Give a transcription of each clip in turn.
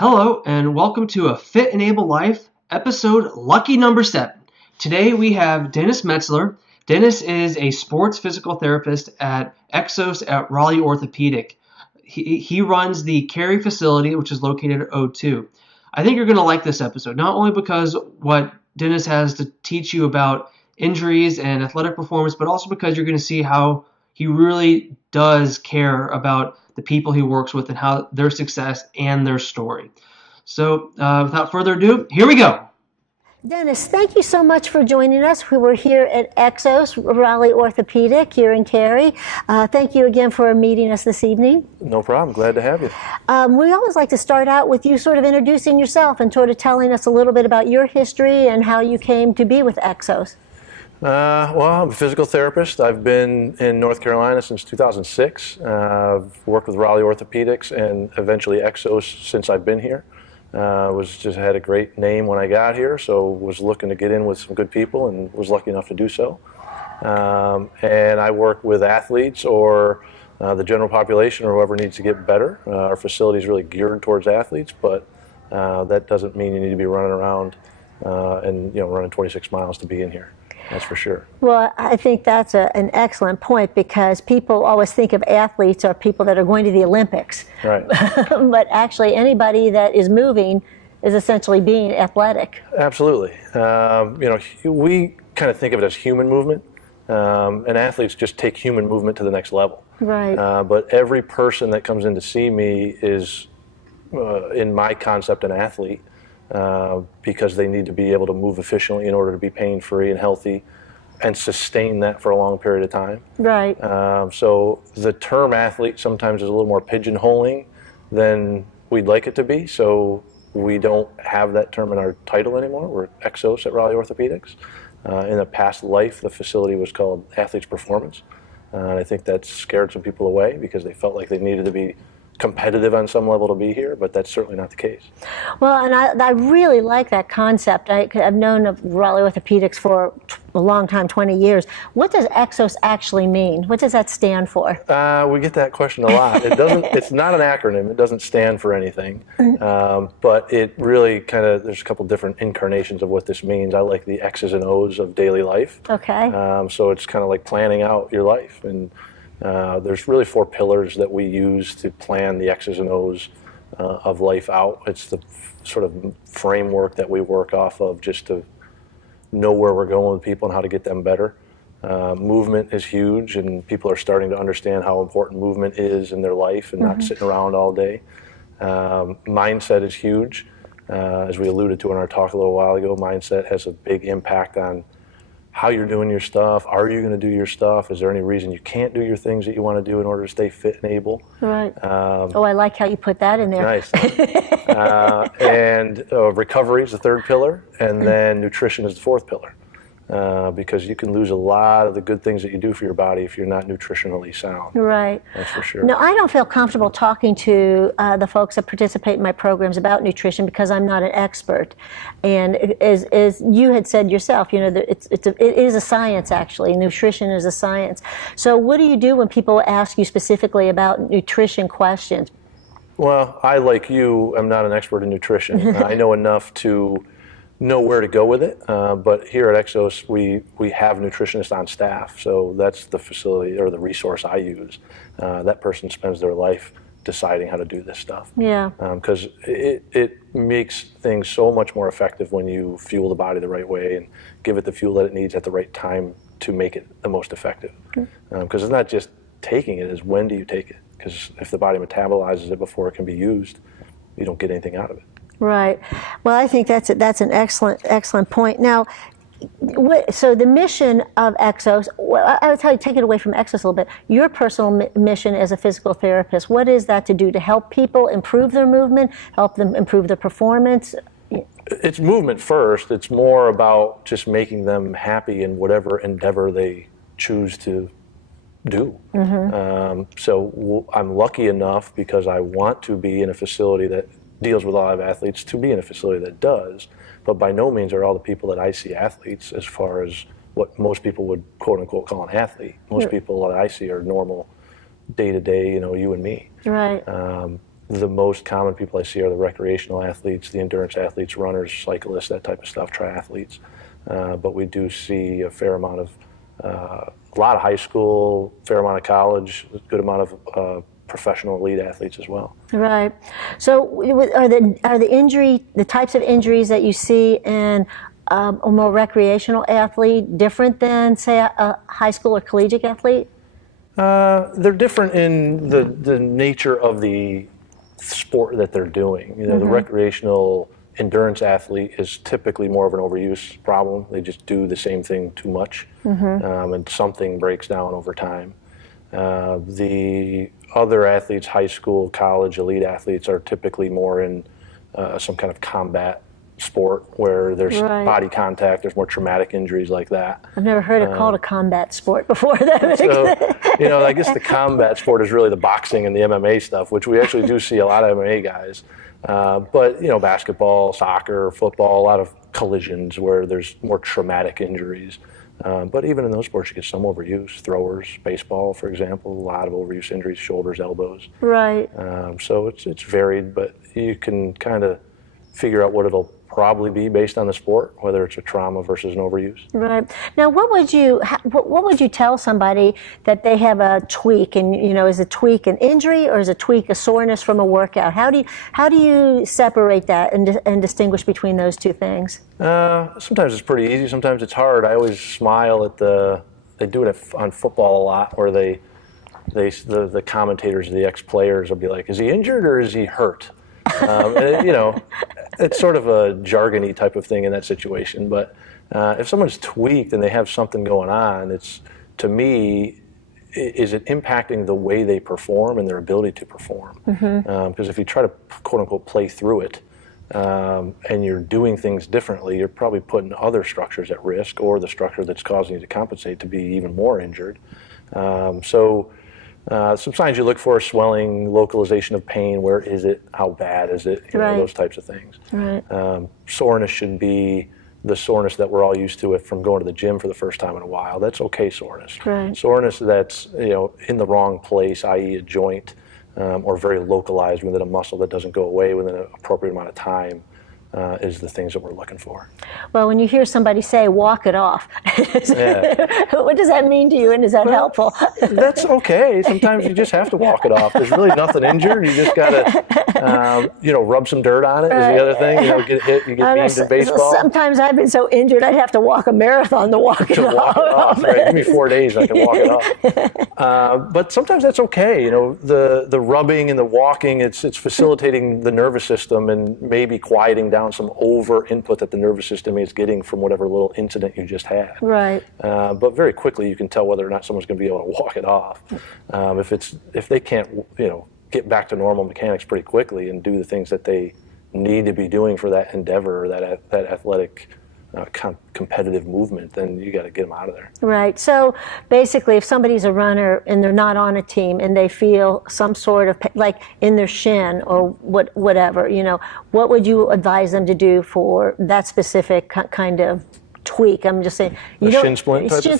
Hello, and welcome to A Fit and Able Life, episode lucky number 7. Today we have Dennis Meszler. Dennis is a sports physical therapist at EXOS at Raleigh Orthopedic. He runs the Cary facility, which is located at O2. I think you're going to like this episode, not only because what Dennis has to teach you about injuries and athletic performance, but also because you're going to see how he really does care about the people he works with and how their success and their story. So without further ado, here we go. Dennis, thank you so much for joining us. We were here at EXOS Raleigh Orthopedic here in Cary. Thank you again for meeting us this evening. No problem. Glad to have you. We always like to start out with you sort of introducing yourself and sort of telling us a little bit about your history and how you came to be with EXOS. Well, I'm a physical therapist. I've been in North Carolina since 2006. I've worked with Raleigh Orthopedics and eventually EXOS since I've been here. Had a great name when I got here, so was looking to get in with some good people and was lucky enough to do so. And I work with athletes or the general population or whoever needs to get better. Our facility is really geared towards athletes, but that doesn't mean you need to be running around and running 26 miles to be in here. That's for sure. Well, I think that's an excellent point because people always think of athletes are people that are going to the Olympics. Right. But actually anybody that is moving is essentially being athletic. Absolutely. We kind of think of it as human movement, and athletes just take human movement to the next level. Right. But every person that comes in to see me is, in my concept, an athlete. Because they need to be able to move efficiently in order to be pain-free and healthy and sustain that for a long period of time. Right. So the term athlete sometimes is a little more pigeonholing than we'd like it to be, so we don't have that term in our title anymore. We're EXOS at Raleigh Orthopedics. In a past life, the facility was called Athletes Performance. And I think that scared some people away because they felt like they needed to be competitive on some level to be here, but that's certainly not the case. Well, and I really like that concept. I've known of Raleigh Orthopedics for a long time, 20 years. What does EXOS actually mean? What does that stand for? We get that question a lot. It doesn't. It's not an acronym. It doesn't stand for anything. But it really there's a couple different incarnations of what this means. I like the X's and O's of daily life. Okay. So it's kind of like planning out your life. And there's really 4 pillars that we use to plan the X's and O's of life out. It's the sort of framework that we work off of just to know where we're going with people and how to get them better. Movement is huge, and people are starting to understand how important movement is in their life and not sitting around all day. Mindset is huge. As we alluded to in our talk a little while ago, mindset has a big impact on how you're doing your stuff. Are you going to do your stuff? Is there any reason you can't do your things that you want to do in order to stay fit and able? Right. I like how you put that in there. Nice. And recovery is the 3rd pillar, and then nutrition is the 4th pillar. Because you can lose a lot of the good things that you do for your body if you're not nutritionally sound. Right. That's for sure. Now, I don't feel comfortable talking to the folks that participate in my programs about nutrition because I'm not an expert. And as you had said yourself, it is a science, actually. Nutrition is a science. So what do you do when people ask you specifically about nutrition questions? Well, I, like you, am not an expert in nutrition. I know enough to know where to go with it, but here at EXOS we have nutritionists on staff, so that's the facility or the resource I use. That person spends their life deciding how to do this stuff. Yeah. Because it makes things so much more effective when you fuel the body the right way and give it the fuel that it needs at the right time to make it the most effective. Because it's not just taking it, it's when do you take it? Because if the body metabolizes it before it can be used, you don't get anything out of it. Right. Well, I think that's an excellent point. Now, so the mission of EXOS, I would tell you, take it away from EXOS a little bit. Your personal mission as a physical therapist, what is that to do to help people improve their movement, help them improve their performance? It's movement first. It's more about just making them happy in whatever endeavor they choose to do. So I'm lucky enough because I want to be in a facility that deals with a lot of athletes to be in a facility that does, but by no means are all the people that I see athletes as far as what most people would quote unquote call an athlete. Most people that I see are normal day to day, you and me. Right. the most common people I see are the recreational athletes, the endurance athletes, runners, cyclists, that type of stuff, triathletes. But we do see a fair amount of, a lot of high school, fair amount of college, a good amount of professional elite athletes as well. Right. So are the types of injuries that you see in a more recreational athlete different than, say, a high school or collegiate athlete? They're different in the nature of the sport that they're doing. You know, the recreational endurance athlete is typically more of an overuse problem. They just do the same thing too much, and something breaks down over time. The other athletes, high school, college, elite athletes, are typically more in some kind of combat sport where there's body contact, there's more traumatic injuries like that. I've never heard it called a combat sport before. So, you know, I guess the combat sport is really the boxing and the MMA stuff, which we actually do see a lot of MMA guys. But, you know, basketball, soccer, football, a lot of collisions where there's more traumatic injuries. But even in those sports, you get some overuse. Throwers, baseball, for example, a lot of overuse injuries, shoulders, elbows. Right. So it's varied, but you can kind of figure out what it'll probably be based on the sport, whether it's a trauma versus an overuse. Right. Now, what would you tell somebody that they have a tweak, and you know, is a tweak an injury or is a tweak a soreness from a workout? How do you separate that and distinguish between those two things? Sometimes it's pretty easy. Sometimes it's hard. I always smile at they do it on football a lot, where the commentators, the ex-players will be like, "Is he injured or is he hurt?" And, you know, it's sort of a jargony type of thing in that situation. But if someone's tweaked and they have something going on, it's, to me, is it impacting the way they perform and their ability to perform? Because if you try to, quote unquote, play through it, and you're doing things differently, you're probably putting other structures at risk, or the structure that's causing you to compensate to be even more injured. Some signs you look for are swelling, localization of pain. Where is it? How bad is it? You know, those types of things. Right. Soreness should be the soreness that we're all used to from going to the gym for the first time in a while. That's okay soreness. Right. Soreness that's, you know, in the wrong place, i.e. a joint, or very localized within a muscle that doesn't go away within an appropriate amount of time, is the things that we're looking for. Well, when you hear somebody say, "walk it off," what does that mean to you, and is that helpful? That's okay. Sometimes you just have to walk it off. There's really nothing injured. You just got to, you know, rub some dirt on it is the other thing. You know, get hit, you get beamed in baseball. Sometimes I've been so injured I'd have to walk a marathon to walk it off. Right. Give me 4 days and I can walk it off. But sometimes that's okay. You know, the rubbing and the walking, it's facilitating the nervous system and maybe quieting down some over input that the nervous system is getting from whatever little incident you just had. Right. But very quickly you can tell whether or not someone's going to be able to walk it off. If they can't, you know, get back to normal mechanics pretty quickly and do the things that they need to be doing for that endeavor or that athletic competitive movement, then you got to get them out of there. Right. So basically, if somebody's a runner and they're not on a team and they feel some sort of like in their shin or whatever, you know, what would you advise them to do for that specific kind of tweak? I'm just saying, shin splint type of thing?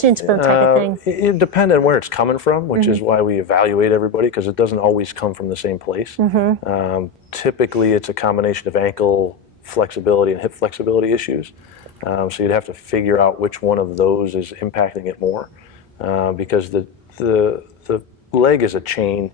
Shin splint type of thing. It depends on where it's coming from, which is why we evaluate everybody, because it doesn't always come from the same place. Typically, it's a combination of ankle flexibility and hip flexibility issues. So you'd have to figure out which one of those is impacting it more, because the leg is a chain.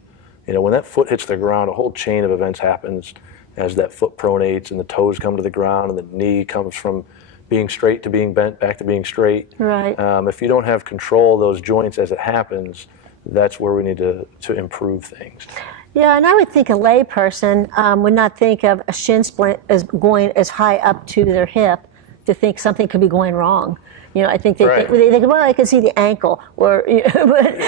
You know, when that foot hits the ground, a whole chain of events happens as that foot pronates and the toes come to the ground and the knee comes from being straight to being bent back to being straight. Right. If you don't have control of those joints as it happens, that's where we need to improve things. Yeah, and I would think a lay person would not think of a shin splint as going as high up to their hip to think something could be going wrong. You know, I think they think, well, I can see the ankle, or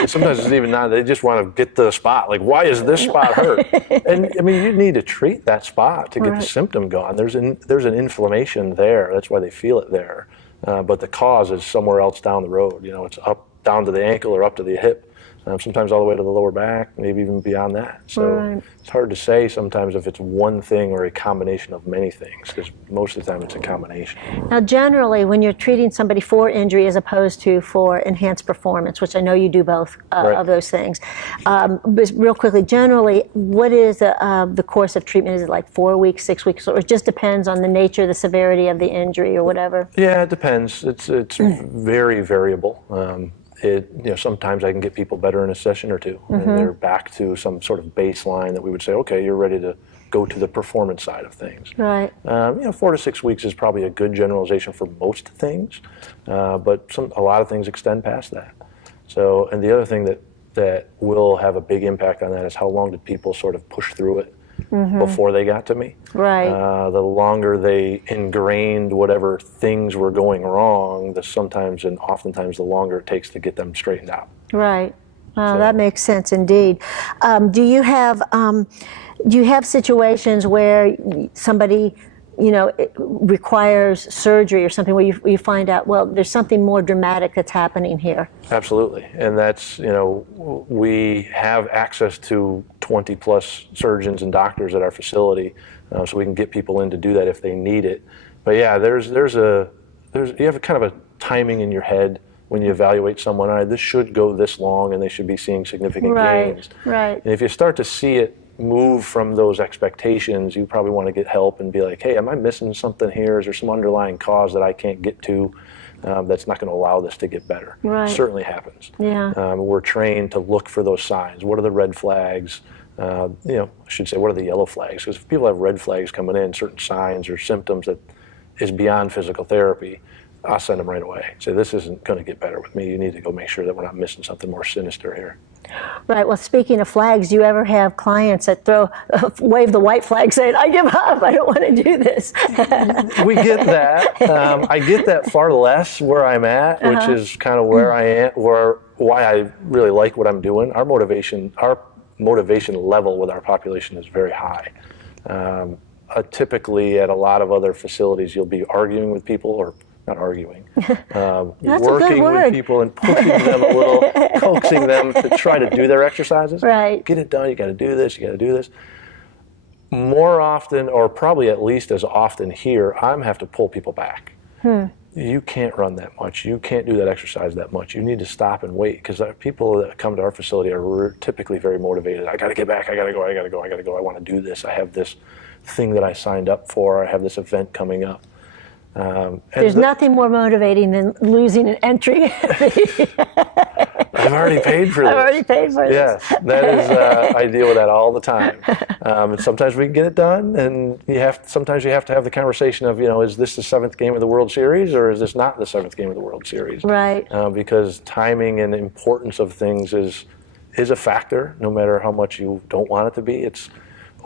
sometimes it's even not. They just want to get the spot. Like, why is this spot hurt? And I mean, you need to treat that spot to get the symptom gone. There's an inflammation there. That's why they feel it there. But the cause is somewhere else down the road. You know, it's up down to the ankle or up to the hip. sometimes all the way to the lower back, maybe even beyond that. So it's hard to say sometimes if it's one thing or a combination of many things, because most of the time it's a combination. Now, generally, when you're treating somebody for injury as opposed to for enhanced performance, which I know you do both of those things, but real quickly, generally, what is the course of treatment? Is it like 4 weeks, 6 weeks, or it just depends on the nature, the severity of the injury or whatever? Yeah, it depends. It's very variable. Sometimes I can get people better in a session or two, and they're back to some sort of baseline that we would say, okay, you're ready to go to the performance side of things. Right. 4 to 6 weeks is probably a good generalization for most things, but a lot of things extend past that. So, and the other thing that will have a big impact on that is how long did people sort of push through it before they got to me. Right. The longer they ingrained whatever things were going wrong, sometimes and oftentimes the longer it takes to get them straightened out. Right. That makes sense indeed. Do you have situations where somebody, it requires surgery or something where you find out, well, there's something more dramatic that's happening here? Absolutely. And that's, we have access to 20 plus surgeons and doctors at our facility, so we can get people in to do that if they need it. But yeah, you have kind of a timing in your head when you evaluate someone. All right, this should go this long and they should be seeing significant gains. Right. And if you start to see it move from those expectations, you probably want to get help and be like, hey, am I missing something here? Is there some underlying cause that I can't get to that's not going to allow this to get better? Right. It certainly happens. Yeah. We're trained to look for those signs. What are the red flags? I should say, what are the yellow flags? Because if people have red flags coming in, certain signs or symptoms that is beyond physical therapy, I'll send them right away. Say, this isn't going to get better with me. You need to go make sure that we're not missing something more sinister here. Right. Well, speaking of flags, do you ever have clients that wave the white flag saying, I give up, I don't want to do this? We get that. I get that far less where I'm at, which is kind of where I am, why I really like what I'm doing. Our motivation level with our population is very high. Typically at a lot of other facilities, you'll be arguing with people, or not arguing, working with people and pushing them a little, coaxing them to try to do their exercises. Right. Get it done, you got to do this, you got to do this. More often, or probably at least as often here, I'm have to pull people back. You can't run that much. You can't do that exercise that much. You need to stop and wait, because people that come to our facility are typically very motivated. I got to get back, I got to go, I want to do this. I have this thing that I signed up for. I have this event coming up. There's nothing more motivating than losing an entry. I've already paid for this. I've already paid for this. Yes, that is, I deal with that all the time. And sometimes we can get it done, and sometimes you have to have the conversation of, is this the 7th game of the World Series, or is this not the 7th game of the World Series? Right. Because timing and importance of things is a factor, no matter how much you don't want it to be. It's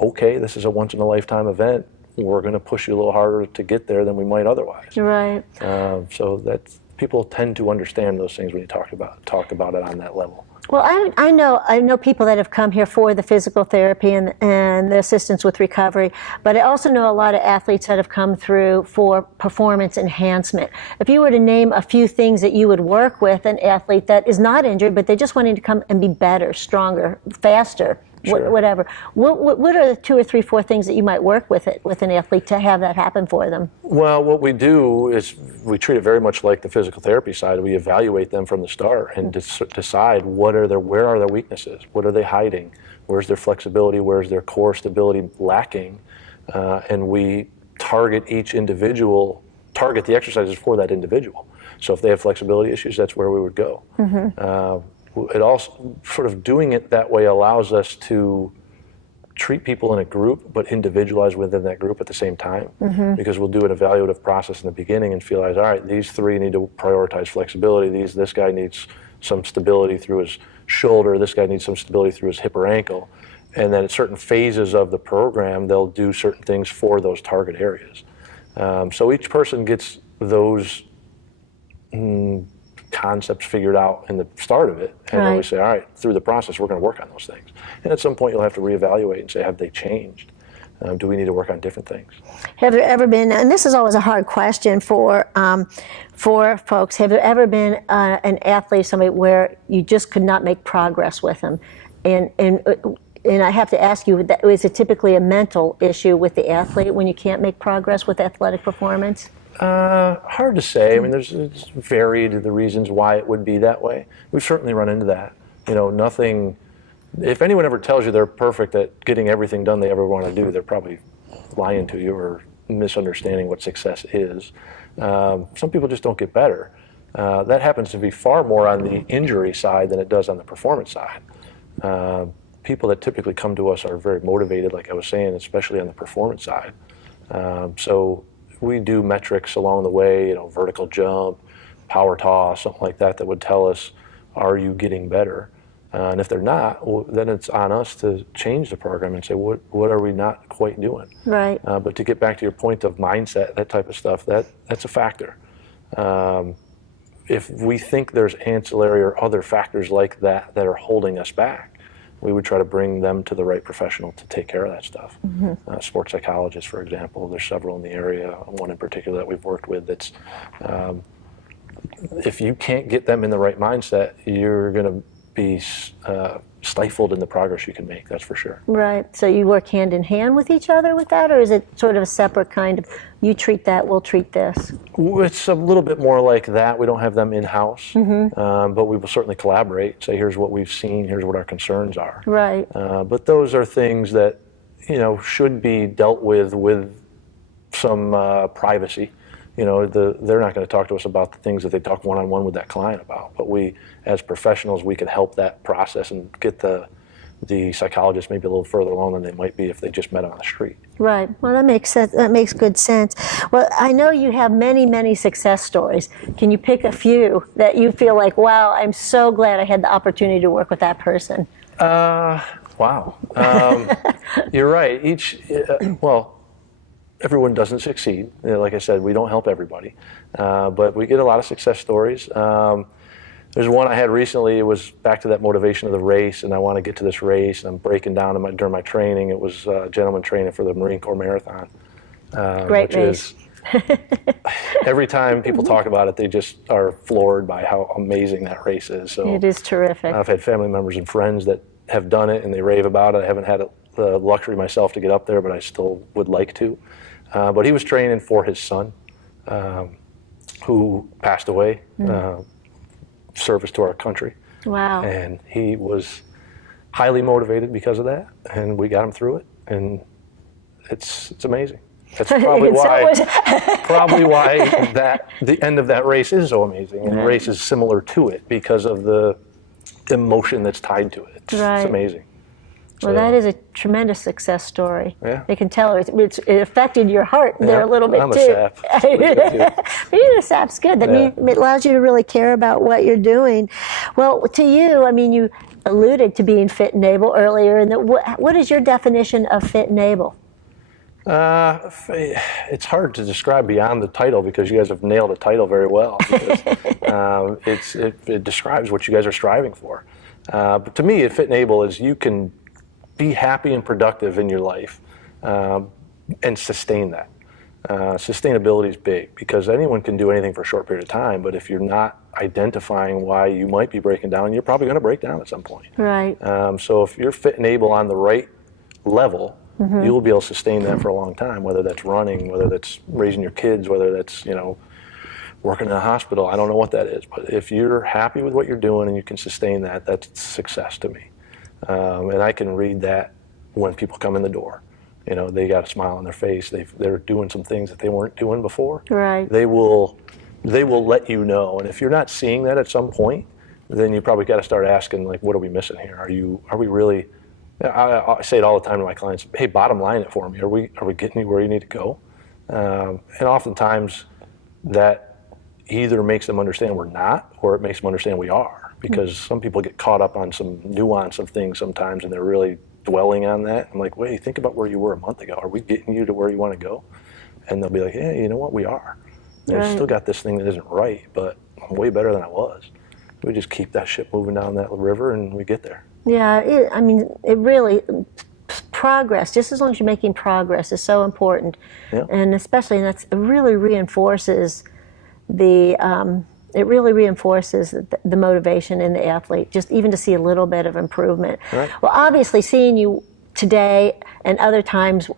okay, this is a once-in-a-lifetime event. We're going to push you a little harder to get there than we might otherwise. Right. So people tend to understand those things when you talk about it on that level. Well, I know people that have come here for the physical therapy and the assistance with recovery, but I also know a lot of athletes that have come through for performance enhancement. If you were to name a few things that you would work with an athlete that is not injured, but they just wanting to come and be better, stronger, faster, Sure. Whatever. What are the 2 or 3, 4 things that you might work with an athlete to have that happen for them? Well, what we do is we treat it very much like the physical therapy side. We evaluate them from the start and decide where are their weaknesses, what are they hiding, where's their flexibility, where's their core stability lacking, and we target the exercises for that individual. So if they have flexibility issues, that's where we would go. It also, sort of doing it that way allows us to treat people in a group, but individualize within that group at the same time. Because we'll do an evaluative process in the beginning and realize, all right, these 3 need to prioritize flexibility. This guy needs some stability through his shoulder. This guy needs some stability through his hip or ankle. And then at certain phases of the program, they'll do certain things for those target areas. So each person gets those concepts figured out in the start of it, and then we say, all right, through the process, we're going to work on those things. And at some point, you'll have to reevaluate and say, have they changed? Do we need to work on different things? Have there ever been, and this is always a hard question for folks, have there ever been an athlete, somebody where you just could not make progress with them? And I have to ask you, is it typically a mental issue with the athlete when you can't make progress with athletic performance? Hard to say. I mean, it's varied the reasons why it would be that way. We've certainly run into that. Nothing. If anyone ever tells you they're perfect at getting everything done they ever want to do, they're probably lying to you or misunderstanding what success is. Some people just don't get better. That happens to be far more on the injury side than it does on the performance side. People that typically come to us are very motivated, like I was saying, especially on the performance side. So we do metrics along the way, vertical jump, power toss, something like that would tell us, are you getting better? And if they're not, well, then it's on us to change the program and say, what are we not quite doing? Right. But to get back to your point of mindset, that type of stuff, that's a factor. If we think there's ancillary or other factors like that are holding us back, we would try to bring them to the right professional to take care of that stuff. Mm-hmm. Sports psychologists, for example, there's several in the area, one in particular that we've worked with that's, if you can't get them in the right mindset, you're going to be stifled in the progress you can make, that's for sure. Right. So you work hand in hand with each other with that, or is it sort of a separate kind of, you treat that, we'll treat this? It's a little bit more like that. We don't have them in-house, Mm-hmm. but we will certainly collaborate, say here's what we've seen, here's what our concerns are. Right. But those are things that, should be dealt with some privacy. They're not going to talk to us about the things that they talk one-on-one with that client about. But we, as professionals, we can help that process and get the psychologist maybe a little further along than they might be if they just met on the street. Right. Well, that makes sense. That makes good sense. Well, I know you have many, many success stories. Can you pick a few that you feel like, wow, I'm so glad I had the opportunity to work with that person? Wow. You're right. Everyone doesn't succeed. Like I said, we don't help everybody, but we get a lot of success stories. There's one I had recently. It was back to that motivation of the race, and I want to get to this race, and I'm breaking down during my training. It was gentleman training for the Marine Corps Marathon. Great race. Every time people talk about it, they just are floored by how amazing that race is. So it is terrific. I've had family members and friends that have done it, and they rave about it. I haven't had the luxury myself to get up there, but I still would like to. But he was training for his son, who passed away, service to our country. Wow. And he was highly motivated because of that, and we got him through it, and it's amazing. That's probably why the end of that race is so amazing, and the race is similar to it because of the emotion that's tied to it. It's amazing. Well, that is a tremendous success story. Yeah. I can tell it affected your heart there a little bit I'm too. A sap. Being a sap's good. It allows you to really care about what you're doing. Well, to you, I mean, you alluded to being fit and able earlier. And what is your definition of fit and able? It's hard to describe beyond the title because you guys have nailed the title very well. Because, it describes what you guys are striving for. But to me, fit and able is you can be happy and productive in your life and sustain that. Sustainability is big because anyone can do anything for a short period of time, but if you're not identifying why you might be breaking down, you're probably going to break down at some point. Right. So if you're fit and able on the right level, you will be able to sustain that for a long time, whether that's running, whether that's raising your kids, whether that's, working in a hospital. I don't know what that is, but if you're happy with what you're doing and you can sustain that, that's success to me. And I can read that when people come in the door. They got a smile on their face. They're doing some things that they weren't doing before. Right. They will let you know. And if you're not seeing that at some point, then you probably got to start asking, like, what are we missing here? Are we really? I say it all the time to my clients. Hey, bottom line it for me. Are we getting you where you need to go? And oftentimes that either makes them understand we're not, or it makes them understand we are. Because some people get caught up on some nuance of things sometimes, and they're really dwelling on that. I'm like, wait, think about where you were a month ago. Are we getting you to where you want to go? And they'll be like, yeah, you know what, we are. I still got this thing that isn't right, but I'm way better than I was. We just keep that ship moving down that river, and we get there. Yeah, it really progress, just as long as you're making progress, is so important. Yeah. And especially, and it really reinforces the motivation in the athlete, just even to see a little bit of improvement. Right. Well, obviously, seeing you today and other times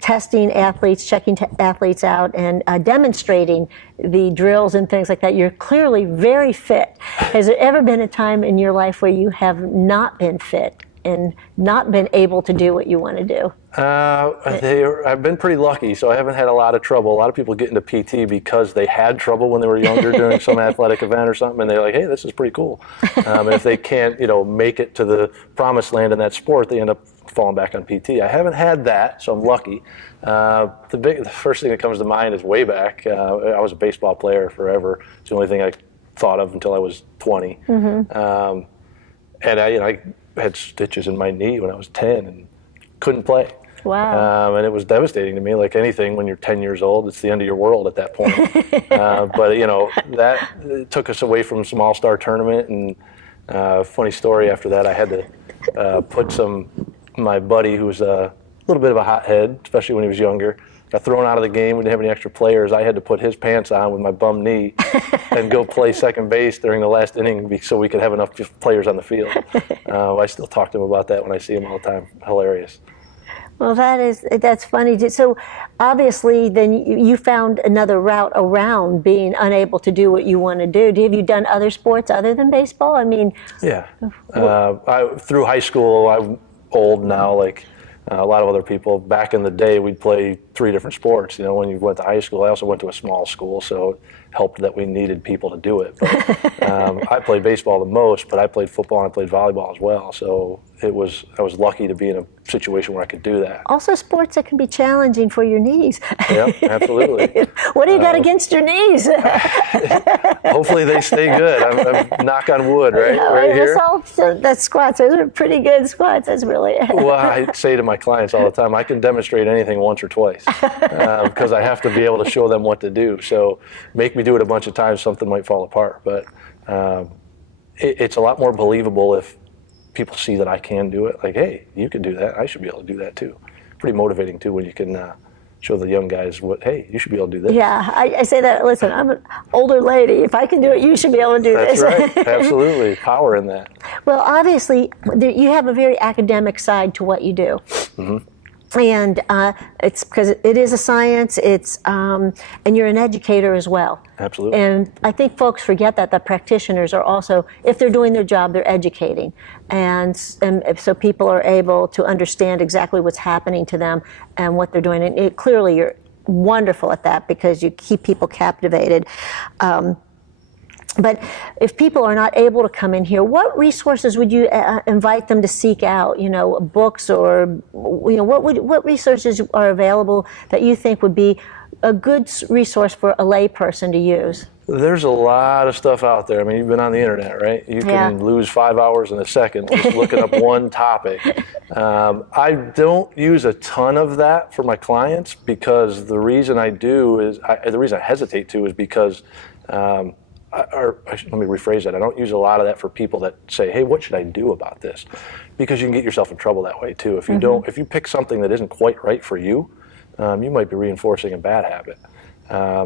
testing athletes, checking athletes out, and demonstrating the drills and things like that, you're clearly very fit. Has there ever been a time in your life where you have not been fit and not been able to do what you want to do? I've been pretty lucky, so I haven't had a lot of trouble. A lot of people get into PT because they had trouble when they were younger during some athletic event or something, and they're like, hey, this is pretty cool. And if they can't, make it to the promised land in that sport, they end up falling back on PT. I haven't had that, so I'm lucky. The first thing that comes to mind is way back. I was a baseball player forever. It's the only thing I thought of until I was 20. Mm-hmm. And I had stitches in my knee when I was 10 and couldn't play. Wow. And it was devastating to me. Like anything, when you're 10 years old, it's the end of your world at that point. But that took us away from some all-star tournament. And funny story, after that, I had to put my buddy, who was a little bit of a hothead, especially when he was younger, got thrown out of the game. We didn't have any extra players. I had to put his pants on with my bum knee and go play second base during the last inning so we could have enough players on the field. I still talk to him about that when I see him all the time. Hilarious. Well, that's funny. So obviously then you found another route around being unable to do what you want to do. Have you done other sports other than baseball? I mean... Yeah. Through high school, I'm old now, like a lot of other people. Back in the day, we'd play 3 different sports. When you went to high school, I also went to a small school, so it helped that we needed people to do it. But I played baseball the most, but I played football and I played volleyball as well. So I was lucky to be in a situation where I could do that. Also sports that can be challenging for your knees. Yeah, absolutely. What do you got against your knees? Hopefully they stay good. I'm knock on wood, right here. That's squats. Those are pretty good squats. That's really... Well, I say to my clients all the time, I can demonstrate anything once or twice because I have to be able to show them what to do. So make me do it a bunch of times, something might fall apart. But it's a lot more believable if people see that I can do it. Like, hey, you can do that. I should be able to do that too. Pretty motivating too when you can show the young guys hey, you should be able to do this. Yeah, I say that. Listen, I'm an older lady. If I can do it, you should be able to do this. That's right. Absolutely. Power in that. Well, obviously, you have a very academic side to what you do. Mm-hmm. And it's because it is a science. And you're an educator as well. Absolutely. And I think folks forget that the practitioners are also, if they're doing their job, they're educating, and so people are able to understand exactly what's happening to them and what they're doing. And clearly, you're wonderful at that because you keep people captivated. But if people are not able to come in here, what resources would you invite them to seek out? Books or what resources are available that you think would be a good resource for a layperson to use? There's a lot of stuff out there. I mean, you've been on the internet, right? You can lose 5 hours in a second just looking up one topic. I don't use a ton of that for my clients because the reason I do is, the reason I hesitate to is because let me rephrase that. I don't use a lot of that for people that say, hey, what should I do about this? Because you can get yourself in trouble that way too. If you if you pick something that isn't quite right for you, you might be reinforcing a bad habit.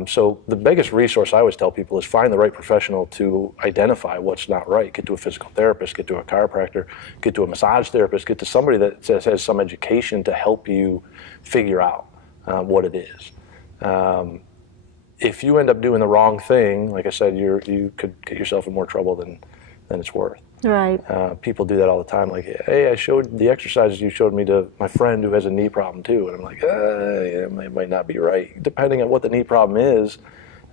So the biggest resource I always tell people is find the right professional to identify what's not right. Get to a physical therapist, get to a chiropractor, get to a massage therapist, get to somebody that has some education to help you figure out what it is. If you end up doing the wrong thing, like I said, you could get yourself in more trouble than it's worth. Right. People do that all the time. Like, hey, I showed the exercises you showed me to my friend who has a knee problem too, and I'm like, yeah, it might not be right. Depending on what the knee problem is,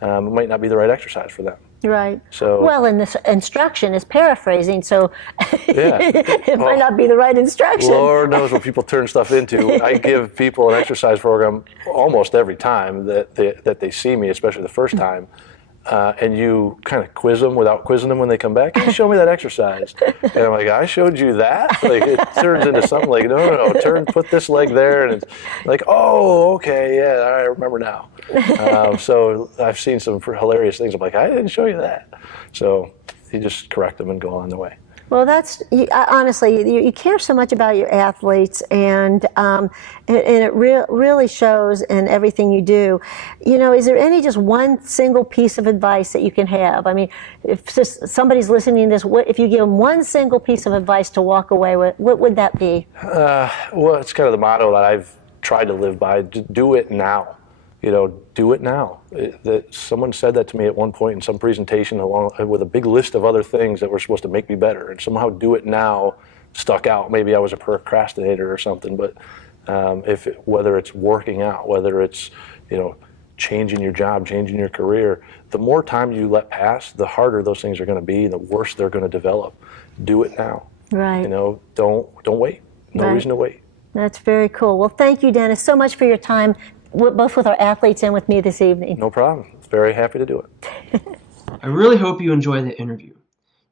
it might not be the right exercise for them. Right. So, well, and this instruction is paraphrasing, so it might not be the right instruction. Lord knows what people turn stuff into. I give people an exercise program almost every time that they see me, especially the first time. And you kind of quiz them without quizzing them when they come back. Can you show me that exercise? And I'm like, I showed you that? Like, it turns into something like, no, put this leg there. And it's like, oh, okay, yeah, I remember now. So I've seen some hilarious things. I'm like, I didn't show you that. So you just correct them and go on the way. Well, honestly, you care so much about your athletes, and it really shows in everything you do. Is there any just one single piece of advice that you can have? I mean, if somebody's listening to this, if you give them one single piece of advice to walk away with, what would that be? Well, it's kind of the motto that I've tried to live by. Do it now. Do it now. Someone said that to me at one point in some presentation along with a big list of other things that were supposed to make me better, and somehow do it now stuck out. Maybe I was a procrastinator or something, but whether it's working out, whether it's changing your job, changing your career, the more time you let pass, the harder those things are going to be, the worse they're going to develop. Do it now. Right. Don't wait. No reason to wait. That's very cool. Well, thank you, Dennis, so much for your time, both with our athletes and with me this evening. No problem. Very happy to do it. I really hope you enjoy the interview.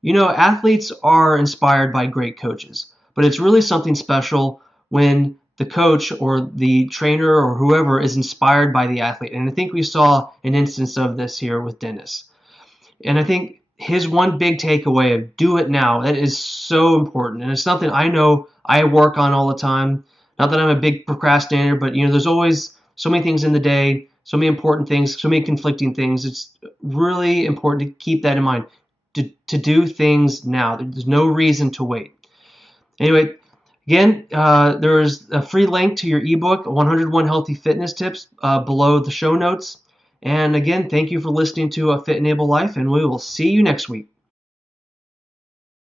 Athletes are inspired by great coaches, but it's really something special when the coach or the trainer or whoever is inspired by the athlete. And I think we saw an instance of this here with Dennis. And I think his one big takeaway of do it now, that is so important. And it's something I know I work on all the time. Not that I'm a big procrastinator, but there's always so many things in the day, so many important things, so many conflicting things. It's really important to keep that in mind, to do things now. There's no reason to wait. Anyway, again, there's a free link to your ebook, 101 Healthy Fitness Tips, below the show notes. And again, thank you for listening to A Fit and Able Life, and we will see you next week.